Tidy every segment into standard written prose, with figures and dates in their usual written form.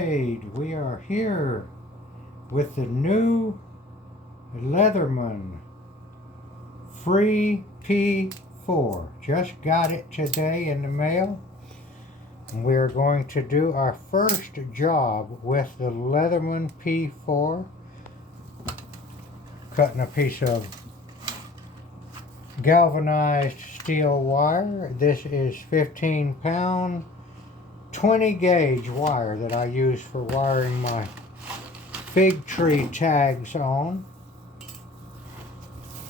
right, we are here with the new Leatherman Free P4. Just got it today in the mail. And we're going to do our first job with the Leatherman P4. Cutting a piece of galvanized steel wire. This is 15-pound 20 gauge wire that I use for wiring my fig tree tags on.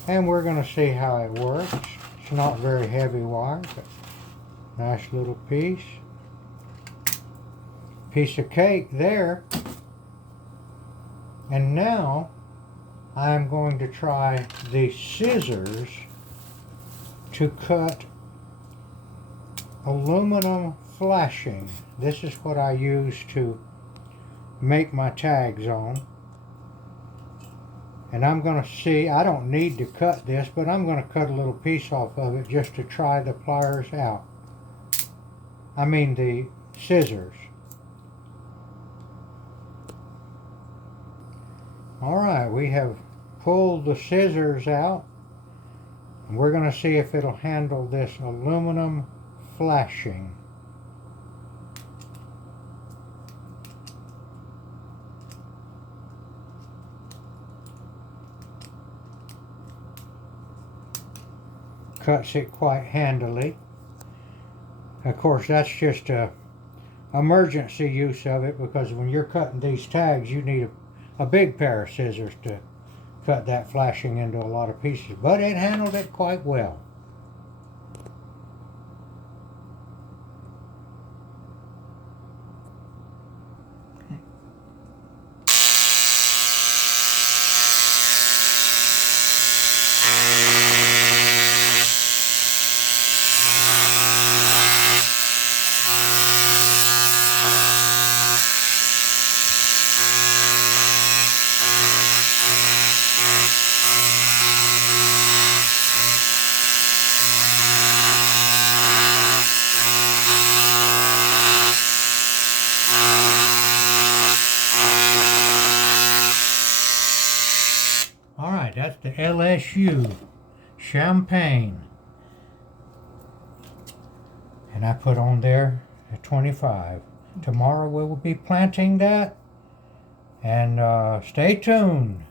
And we're going to see how it works. It's not very heavy wire, but nice little piece. Piece of cake there. And now I'm going to try the scissors to cut aluminum flashing. This is what I use to make my tags on. And I'm going to see, I don't need to cut this, but I'm going to cut a little piece off of it just to try the pliers out. I mean the scissors. Alright, we have pulled the scissors out. And we're going to see if it'll handle this aluminum flashing. Cuts it quite handily. Of course, that's just a emergency use of it, because when you're cutting these tags you need a big pair of scissors to cut that flashing into a lot of pieces, but it handled it quite well. Alright, that's the LSU Champagne. And I put on there a 25. Tomorrow we will be planting that. And stay tuned.